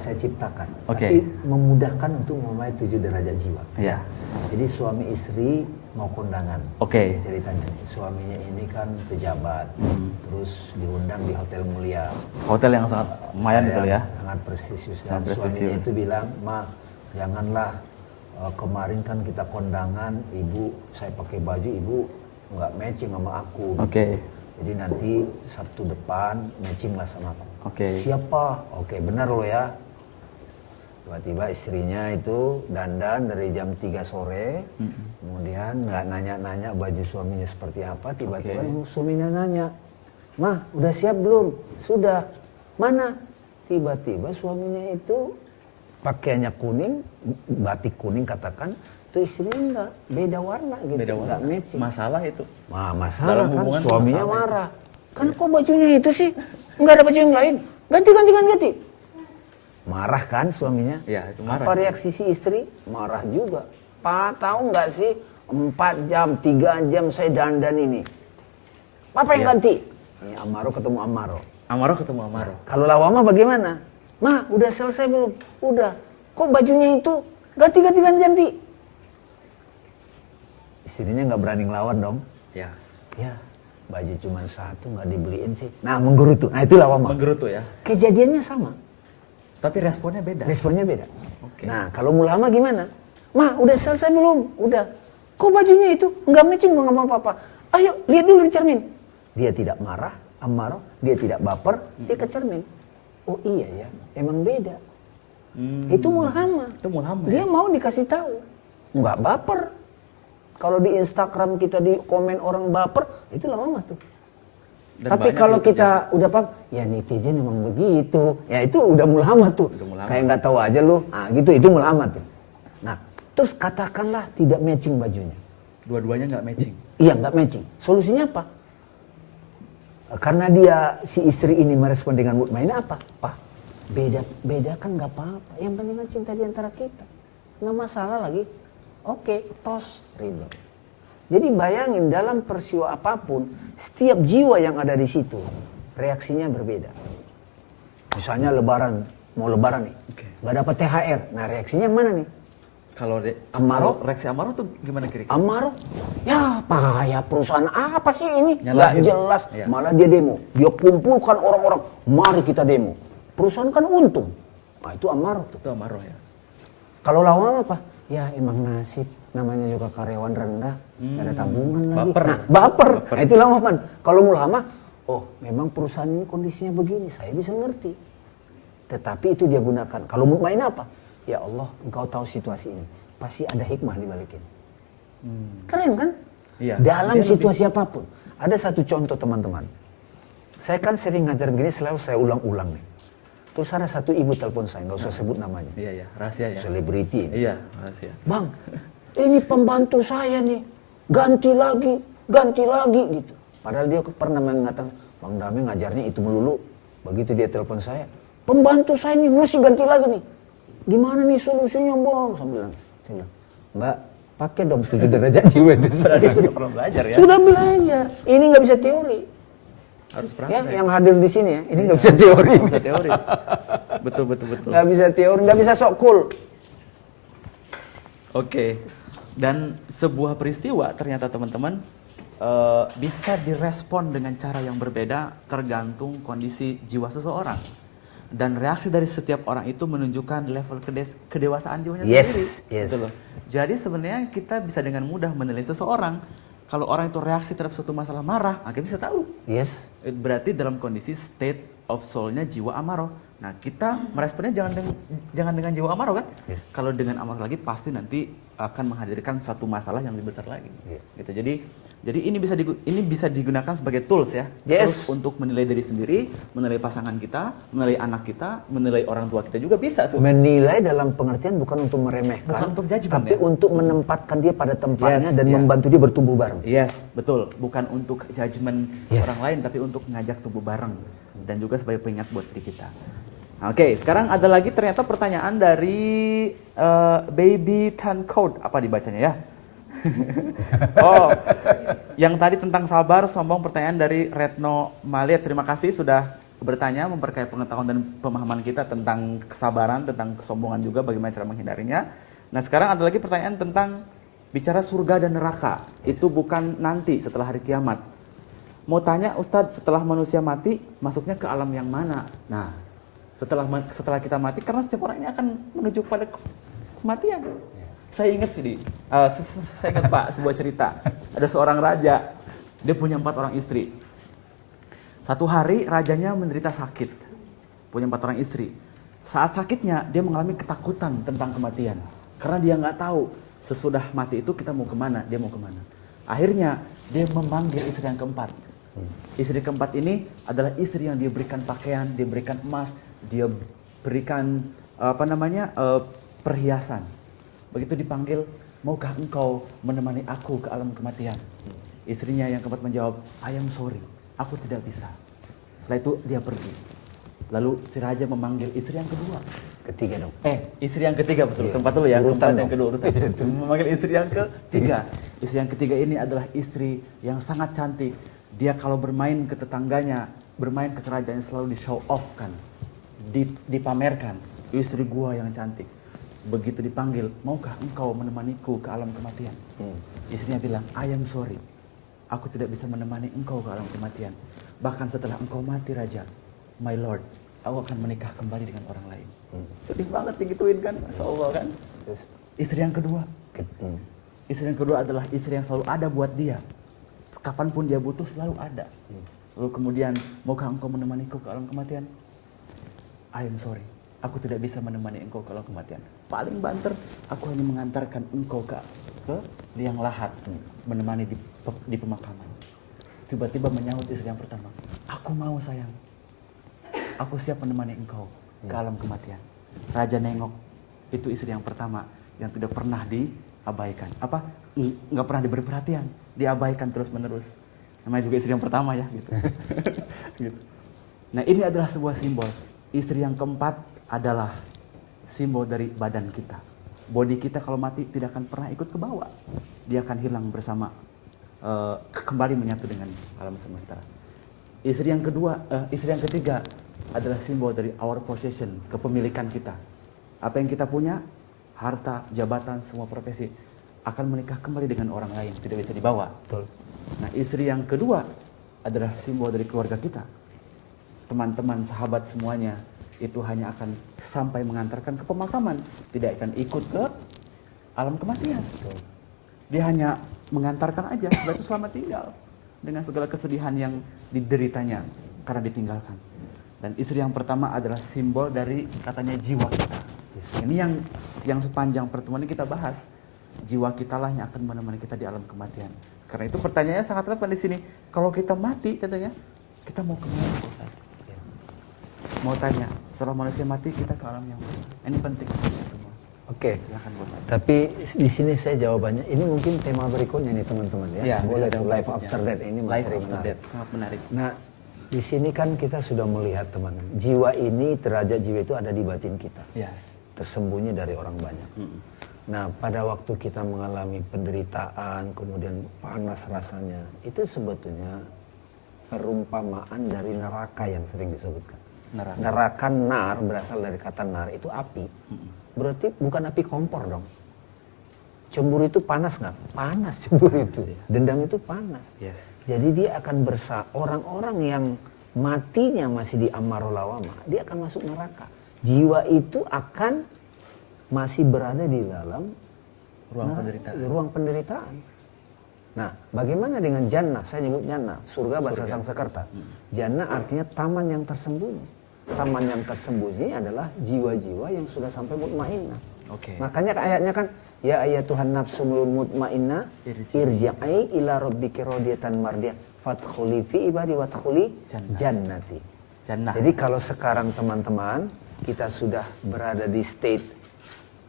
saya ciptakan. Oke. Tapi memudahkan untuk memahami 7 derajat jiwa. Iya. Jadi suami istri mau kondangan. Oke. Ceritanya, suaminya ini kan pejabat, terus diundang di hotel mulia. Hotel yang sangat lumayan Saya betul ya. Sangat prestisius. Dan Sangat suaminya prestisius. itu bilang, Ma, janganlah kemarin kan kita kondangan, ibu saya pakai baju, ibu nggak matching sama aku. Oke. Jadi nanti Sabtu depan matching lah sama aku. Oke. Siapa? Oke, benar lo ya. Tiba-tiba istrinya itu dandan dari jam 3 sore, kemudian nggak nanya-nanya baju suaminya seperti apa, tiba-tiba suaminya nanya, "Mah, udah siap belum?" "Sudah." "Mana?" Tiba-tiba suaminya itu pakaiannya kuning, batik kuning katakan, tuh istrinya enggak, beda warna gitu, Beda warna. nggak matching. Masalah itu. Masalah Dalam kan, hubungan suaminya masalah marah. Kan kok bajunya itu sih, nggak ada baju yang lain, ganti. Marah kan suaminya? Iya, itu marah. Apa reaksi si istri? Marah juga. Pak, tahu nggak sih 4 jam, 3 jam saya dandan ini. Papa yang ganti. Ini Amaro ketemu Amaro. Amaro ketemu Amaro. Kalau lawama bagaimana? Ma, udah selesai belum? Udah. Kok bajunya itu ganti. Istrinya nggak berani ngelawan dong. Ya. Ya, baju cuma satu nggak dibeliin sih. Nah, menggerutu. Nah, itu lawama. Menggerutu ya. Kejadiannya sama. Tapi responnya beda. Responnya beda. Oke. Nah, kalau mulama gimana? Ma, udah selesai belum? Udah. Kok bajunya itu nggak matching sama papa? Ayo, lihat dulu di cermin. Dia tidak marah, Amaro. Dia tidak baper, dia ke cermin. Oh iya ya, emang beda. Itu mulhama. Itu mulhama. Dia Ya? mau dikasih tahu. Nggak baper. Kalau di Instagram kita di komen orang baper, itu lama tuh. Dan Tapi banyak kalau itu kita udah paham, ya netizen emang begitu. Ya itu udah mulhamad tuh. Kayak nggak tahu aja lu. Ah gitu, itu mulhamad tuh. Nah, terus katakanlah tidak matching bajunya. Dua-duanya nggak matching. Iya, nggak matching. Solusinya apa? Karena dia si istri ini merespon dengan mutmainah apa? Pak, beda kan nggak apa-apa. Yang penting kan cinta di antara kita. Nggak masalah lagi. Oke, tos, ridho. Jadi bayangin dalam peristiwa apapun, setiap jiwa yang ada di situ reaksinya berbeda. Misalnya lebaran, mau lebaran nih, nggak dapat THR. Nah reaksinya mana nih? Kalau Amaro, reaksi Amaro tuh gimana kira-kira? Amaro, ya payah perusahaan apa sih ini? Nyalahin. Nggak jelas. Iya. Malah dia demo, dia kumpulkan orang-orang, mari kita demo. Perusahaan kan untung. Nah itu Amaro tuh. Itu Amaro ya. Kalau lawam apa? Ya emang nasib. Namanya juga karyawan rendah, gak ada tabungan lagi. Baper. Nah, baper. Nah, itu lamapan. Kalau mulhamah, oh memang perusahaan ini kondisinya begini, saya bisa ngerti. Tetapi itu dia gunakan. Kalau mutmainah apa? Ya Allah, engkau tahu situasi ini. Pasti ada hikmah di balik ini. Keren kan? Iya. Dalam Dia situasi apapun. Ada satu contoh teman-teman. Saya kan sering ngajar begini, selalu saya ulang-ulang nih. Terus ada satu ibu telepon saya, nggak usah sebut namanya. Iya, rahasia ya. Selebriti. Iya, rahasia. Bang, ini pembantu saya nih, ganti lagi gitu. Padahal dia pernah mengatakan, Bang Dame ngajarnya itu melulu. Begitu dia telepon saya, pembantu saya nih mesti ganti lagi nih. Gimana nih solusinya Bang? Saya bilang, Mbak, pakai dong 7 derajat jiwa itu. Berarti sudah pernah belajar ya? Sudah belajar. Ini nggak bisa teori. Harus Ya, praktek. yang hadir di sini ya, ini nggak bisa teori. Nggak bisa teori. Betul. Nggak bisa teori, nggak bisa sok cool. Oke. Dan sebuah peristiwa ternyata teman-teman bisa direspon dengan cara yang berbeda tergantung kondisi jiwa seseorang. Dan reaksi dari setiap orang itu menunjukkan level kedewasaan jiwanya sendiri. Yes. Gitu loh. Jadi sebenarnya kita bisa dengan mudah menilai seseorang. Kalau orang itu reaksi terhadap suatu masalah marah, kita bisa tahu. Yes. Berarti dalam kondisi state of soul-nya jiwa amaro. Nah, kita meresponnya jangan dengan jiwa amaro kan? Yes. Kalau dengan amaro lagi pasti nanti akan menghadirkan satu masalah yang lebih besar lagi. Yes. Gitu. Jadi ini bisa digunakan sebagai tools ya. Yes. Tools untuk menilai diri sendiri, menilai pasangan kita, menilai anak kita, menilai orang tua kita juga bisa tuh. Menilai dalam pengertian bukan untuk meremehkan, Bukan untuk judgment, tapi ya? untuk menempatkan dia pada tempatnya Yes, dan ya. membantu dia bertumbuh bareng. Yes, betul. Bukan untuk judgement Yes. orang lain, tapi untuk ngajak tumbuh bareng. Dan juga sebagai pengingat buat diri kita. Oke, sekarang ada lagi ternyata pertanyaan dari Baby Tan Code. Apa dibacanya ya? Oh, yang tadi tentang sabar, sombong, pertanyaan dari Retno Malia. Terima kasih sudah bertanya, memperkaya pengetahuan dan pemahaman kita tentang kesabaran, tentang kesombongan juga, bagaimana cara menghindarinya. Nah, sekarang ada lagi pertanyaan tentang bicara surga dan neraka. Itu bukan nanti setelah hari kiamat. Mau tanya Ustadz, setelah manusia mati, masuknya ke alam yang mana? Nah, setelah kita mati, karena setiap orang ini akan menuju pada kematian. Saya ingat saya ingat Pak, sebuah cerita. Ada seorang raja, dia punya 4 orang istri. Satu hari rajanya menderita sakit, punya 4 orang istri. Saat sakitnya dia mengalami ketakutan tentang kematian, karena dia nggak tahu sesudah mati itu kita mau kemana, dia mau kemana. Akhirnya dia memanggil istri yang keempat. Istri keempat ini adalah istri yang dia berikan pakaian, dia berikan emas, dia berikan perhiasan. Begitu dipanggil, maukah engkau menemani aku ke alam kematian? Istrinya yang keempat menjawab, I am sorry, aku tidak bisa. Setelah itu dia pergi. Lalu si raja memanggil istri yang kedua. Ketiga dong. Istri yang ketiga, betul. Iya. Keempat dulu ya, Urutan keempat dong. yang kedua urutan. Memanggil istri yang ketiga. Istri yang ketiga ini adalah istri yang sangat cantik. Dia kalau bermain ke tetangganya, bermain ke kerajaannya selalu di show off kan. Dipamerkan. Istri gua yang cantik. Begitu dipanggil, maukah engkau menemaniku ke alam kematian? Istrinya bilang, I am sorry, aku tidak bisa menemani engkau ke alam kematian. Bahkan setelah engkau mati raja, my lord, aku akan menikah kembali dengan orang lain. Sedih banget digituin kan, Masya Allah kan. Terus, Istri yang kedua, istri yang kedua adalah istri yang selalu ada buat dia. Kapanpun dia butuh selalu ada. Lalu kemudian, maukah engkau menemaniku ke alam kematian? I am sorry, aku tidak bisa menemani engkau ke alam kematian. Paling banter, aku hanya mengantarkan engkau ke liang lahat, menemani di pemakaman. tiba-tiba menyahut istri yang pertama, aku mau sayang, aku siap menemani engkau ke alam kematian. Raja nengok, itu istri yang pertama yang tidak pernah diabaikan. Nggak pernah diberi perhatian, diabaikan terus-menerus. Namanya juga istri yang pertama ya, gitu. Gitu. Nah, ini adalah sebuah simbol. Istri yang keempat adalah simbol dari badan kita. Body kita kalau mati tidak akan pernah ikut ke bawah. Dia akan hilang bersama, kembali menyatu dengan alam semesta. Istri yang ketiga adalah simbol dari our possession, kepemilikan kita. Apa yang kita punya, harta, jabatan, semua profesi, akan menikah kembali dengan orang lain, tidak bisa dibawa. Betul. Nah, istri yang kedua adalah simbol dari keluarga kita. Teman-teman, sahabat semuanya, itu hanya akan sampai mengantarkan ke pemakaman, tidak akan ikut ke alam kematian. Betul. Dia hanya mengantarkan aja, setelah itu selamat tinggal dengan segala kesedihan yang dideritanya karena ditinggalkan. Dan istri yang pertama adalah simbol dari katanya jiwa kita. Ini yang sepanjang pertemuan ini kita bahas. Jiwa kita lah yang akan menemani kita di alam kematian. Karena itu pertanyaannya sangat relevan di sini. Kalau kita mati katanya, kita mau kemana Ustaz? Mau tanya, setelah manusia mati kita ke alam yang mana? Ini penting semua. Oke. Silakan Ustaz. Tapi di sini saya jawabannya, ini mungkin tema berikutnya nih teman-teman ya. Ya, boleh bisa tuh, life berikutnya. after death ini Life materi after menarik. death, sangat menarik. Nah, di sini kan kita sudah melihat teman-teman, jiwa ini, derajat jiwa itu ada di batin kita. Yes. Tersembunyi dari orang banyak. Nah, pada waktu kita mengalami penderitaan, kemudian panas rasanya, itu sebetulnya perumpamaan dari neraka yang sering disebutkan. Neraka nar berasal dari kata nar, itu api. Berarti bukan api kompor dong. Cemburu itu panas nggak? Panas cemburu itu. Dendam itu panas. Yes. Jadi dia akan orang-orang yang matinya masih di amarul lawama, dia akan masuk neraka. Jiwa itu akan masih berada di dalam ruang penderitaan. Nah, bagaimana dengan jannah? Saya nyebut jannah, surga bahasa Sanskerta. Jannah artinya taman yang tersembunyi. Taman yang tersembunyi adalah jiwa-jiwa yang sudah sampai mutmainnah. Okay. Makanya ayatnya kan, ya ayatuhan nafsul mutmainnah irja'i ila rabbiki radiyatan mardiyah fadkhuli fi ibadi wadkhuli jannati. Jannah. Jadi kalau sekarang teman-teman kita sudah berada di state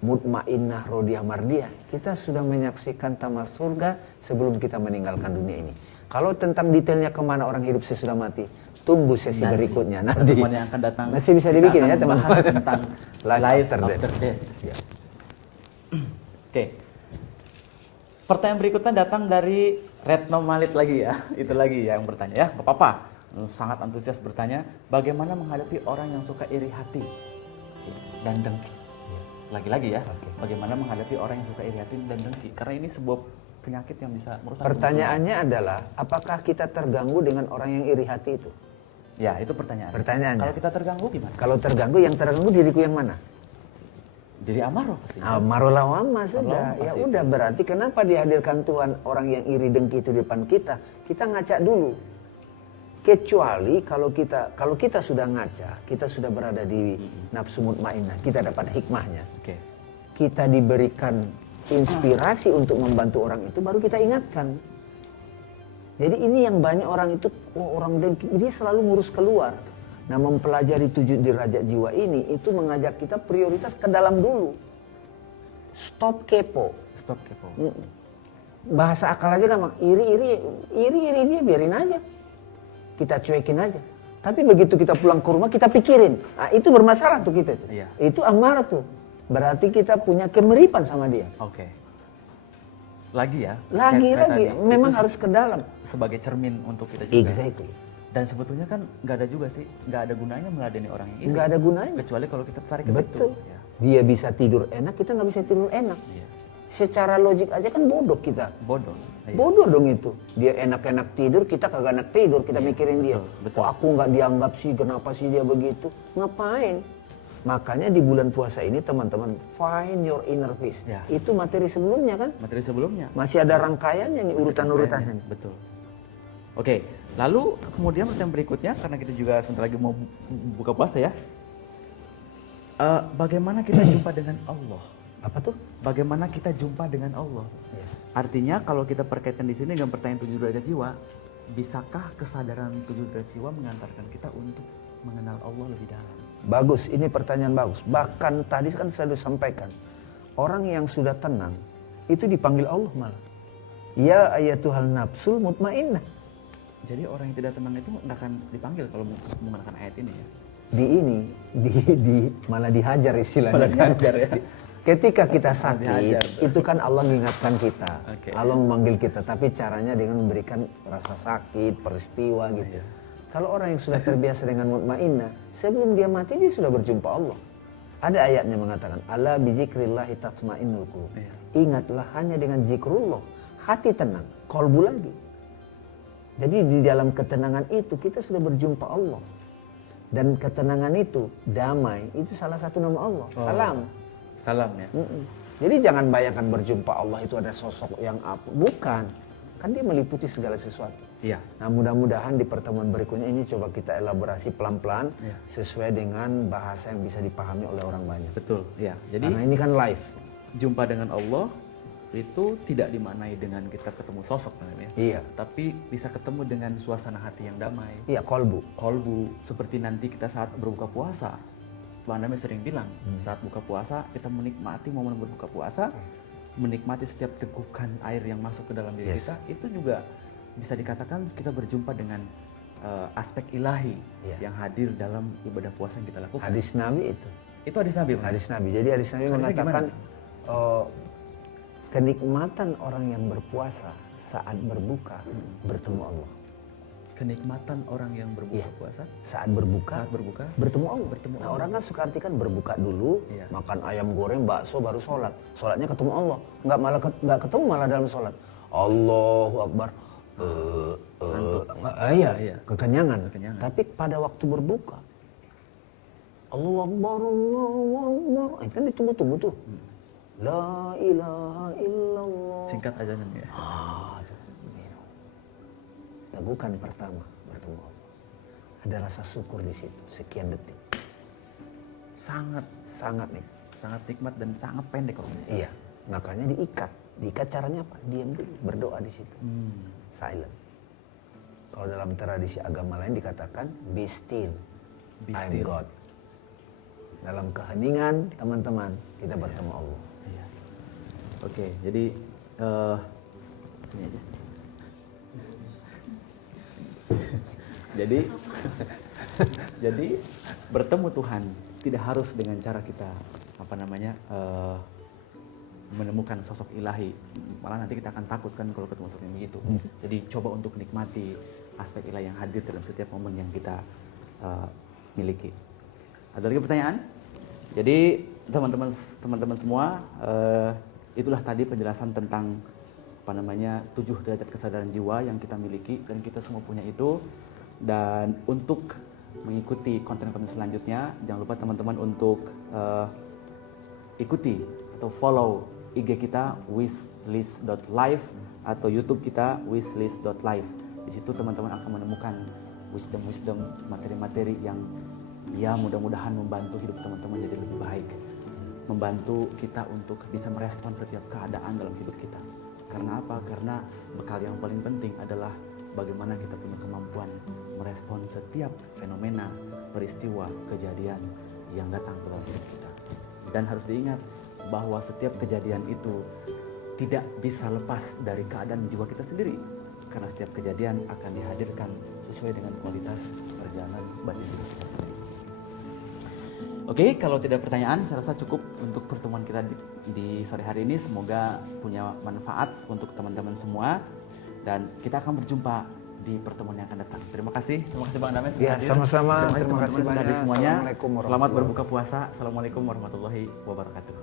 mutmainnah radiyah mardiyah, kita sudah menyaksikan taman surga sebelum kita meninggalkan dunia ini. Kalau tentang detailnya kemana orang hidup sesudah mati, tunggu sesi berikutnya nanti. Pertemuan yang akan datang. Masih bisa dibikin ya teman-teman. Tentang life after death. Ya. Oke. Pertanyaan berikutnya datang dari Retno Malit lagi ya. Itu lagi ya yang bertanya ya. Bapak-bapak sangat antusias bertanya, bagaimana menghadapi orang yang suka iri hati dan dengki? Lagi-lagi ya. Bagaimana menghadapi orang yang suka iri hati dan dengki? Karena ini sebuah penyakit yang bisa merusak. Pertanyaannya adalah, apakah kita terganggu dengan orang yang iri hati itu? Ya, itu pertanyaan. Pertanyaannya. Kalau kita terganggu gimana? Kalau terganggu, yang terganggu diriku yang mana? Diri amarah pasti. Amarul lawama sudah. Ya udah, berarti kenapa dihadirkan Tuhan orang yang iri dengki itu di depan kita? Kita ngaca dulu. Kecuali kalau kita sudah ngaca, kita sudah berada di nafsu mutmainnah, kita dapat hikmahnya. Oke. Kita diberikan inspirasi untuk membantu orang itu, baru kita ingatkan. Jadi ini yang banyak orang itu, orang dengki, dia selalu ngurus keluar. Nah, mempelajari 7 derajat jiwa ini, itu mengajak kita prioritas ke dalam dulu. Stop kepo. Stop kepo. Bahasa akal aja gampang, iri dia biarin aja. Kita cuekin aja. Tapi begitu kita pulang ke rumah, kita pikirin. Nah, itu bermasalah tuh kita tuh. Iya. Itu amarah tuh. Berarti kita punya kemiripan sama dia. Oke. Lagi ya? Lagi. Tadi, Memang harus ke dalam. Sebagai cermin untuk kita juga. Exactly. Dan sebetulnya kan nggak ada juga sih, nggak ada gunanya meladeni orang yang ini. Nggak ada gunanya. Kecuali kalau kita tarik ke Betul. situ. Ya. Dia bisa tidur enak, kita nggak bisa tidur enak. Iya. Secara logik aja kan bodoh kita. Bodoh. Iya. Bodoh dong itu. Dia enak-enak tidur, kita kagak enak tidur. Kita mikirin dia. Betul. Kok aku nggak dianggap sih, kenapa sih dia begitu? Ngapain? Makanya di bulan puasa ini teman-teman, find your inner peace. Ya. Itu materi sebelumnya kan? Materi sebelumnya. Masih ada rangkaiannya nih, urutan-urutannya. Betul. Oke, lalu kemudian pertanyaan berikutnya, karena kita juga sebentar lagi mau buka puasa ya. Bagaimana kita jumpa dengan Allah? Apa tuh? Bagaimana kita jumpa dengan Allah? Yes. Artinya kalau kita perkaitkan di sini dengan pertanyaan 7 derajat jiwa, bisakah kesadaran 7 derajat jiwa mengantarkan kita untuk mengenal Allah lebih dalam? Bagus, ini pertanyaan bagus. Bahkan tadi kan saya sudah sampaikan, orang yang sudah tenang itu dipanggil Allah malah. Ya ayatuhal nafsul mutmainnah. Jadi orang yang tidak tenang itu nggak akan dipanggil kalau menggunakan ayat ini ya? Malah dihajar istilahnya. Malah dihajar ya. Ketika kita sakit, itu kan Allah mengingatkan kita. Okay. Allah memanggil kita, tapi caranya dengan memberikan rasa sakit, peristiwa gitu. Kalau orang yang sudah terbiasa dengan mutmainnah, sebelum dia mati dia sudah berjumpa Allah. Ada ayatnya mengatakan, ala bizikrillahi tatmainnul qulub. Ingatlah hanya dengan zikrullah, hati tenang, kolbu lagi. Jadi di dalam ketenangan itu kita sudah berjumpa Allah. Dan ketenangan itu, damai, itu salah satu nama Allah. Salam. Salam ya. Jadi jangan bayangkan berjumpa Allah itu ada sosok yang apa. Bukan. Kan dia meliputi segala sesuatu. Iya. Nah mudah-mudahan di pertemuan berikutnya ini coba kita elaborasi pelan-pelan. Sesuai dengan bahasa yang bisa dipahami oleh orang banyak. Betul. Ya. Jadi karena ini kan live. Jumpa dengan Allah itu tidak dimaknai dengan kita ketemu sosok namanya. Iya. Tapi bisa ketemu dengan suasana hati yang damai. Iya, kolbu. Kolbu. Seperti nanti kita saat berbuka puasa. Bang Dame sering bilang, saat buka puasa kita menikmati momen berbuka puasa, menikmati setiap tegukan air yang masuk ke dalam diri kita, itu juga bisa dikatakan kita berjumpa dengan aspek ilahi yang hadir dalam ibadah puasa yang kita lakukan. Hadis Nabi itu. Itu hadis Nabi. Hadis Nabi. Jadi hadis Nabi mengatakan kenikmatan orang yang berpuasa saat berbuka bertemu Allah. Kenikmatan orang yang berbuka puasa saat berbuka bertemu Allah. Nah, orang kan suka artikan berbuka dulu, makan ayam goreng, bakso baru sholat. Sholatnya ketemu Allah. Nggak ketemu malah dalam sholat. Allahu Akbar. Kekenyangan. Tapi pada waktu berbuka, Allahu Akbar, Allahu Akbar. Itu kan ditunggu-tunggu tuh. La ilaha illallah. Singkat aja ya. Tegukan pertama bertemu Allah. Ada rasa syukur di situ, sekian detik. Sangat nikmat dan sangat pendek kok. Iya, makanya diikat. Diikat caranya apa? Diam dulu, berdoa di situ. Silent. Kalau dalam tradisi agama lain dikatakan be still. I'm God. Dalam keheningan, teman-teman, kita bertemu Allah. Iya. Oke, jadi sini aja. jadi bertemu Tuhan tidak harus dengan cara kita menemukan sosok ilahi, malah nanti kita akan takut kan kalau ketemu sosok yang begitu. Jadi coba untuk nikmati aspek ilahi yang hadir dalam setiap momen yang kita miliki. Ada lagi pertanyaan? Jadi teman-teman semua, itulah tadi penjelasan tentang 7 derajat kesadaran jiwa yang kita miliki dan kita semua punya itu. Dan untuk mengikuti konten-konten selanjutnya, jangan lupa teman-teman untuk ikuti atau follow IG kita wishlist.live atau YouTube kita wishlist.live. Di situ teman-teman akan menemukan wisdom-wisdom, materi-materi yang mudah-mudahan membantu hidup teman-teman jadi lebih baik, membantu kita untuk bisa merespon setiap keadaan dalam hidup kita. Karena apa? Karena bekal yang paling penting adalah bagaimana kita punya kemampuan merespon setiap fenomena, peristiwa, kejadian yang datang ke dalam hidup kita. Dan harus diingat bahwa setiap kejadian itu tidak bisa lepas dari keadaan jiwa kita sendiri. Karena setiap kejadian akan dihadirkan sesuai dengan kualitas perjalanan batin kita sendiri. Oke, kalau tidak pertanyaan, saya rasa cukup untuk pertemuan kita di sore hari ini. Semoga punya manfaat untuk teman-teman semua. Dan kita akan berjumpa di pertemuan yang akan datang. Terima kasih Bang Dame sudah hadir. Sama-sama. Terima kasih banyak semuanya. Assalamualaikum warahmatullahi wabarakatuh. Selamat berbuka puasa. Assalamualaikum warahmatullahi wabarakatuh.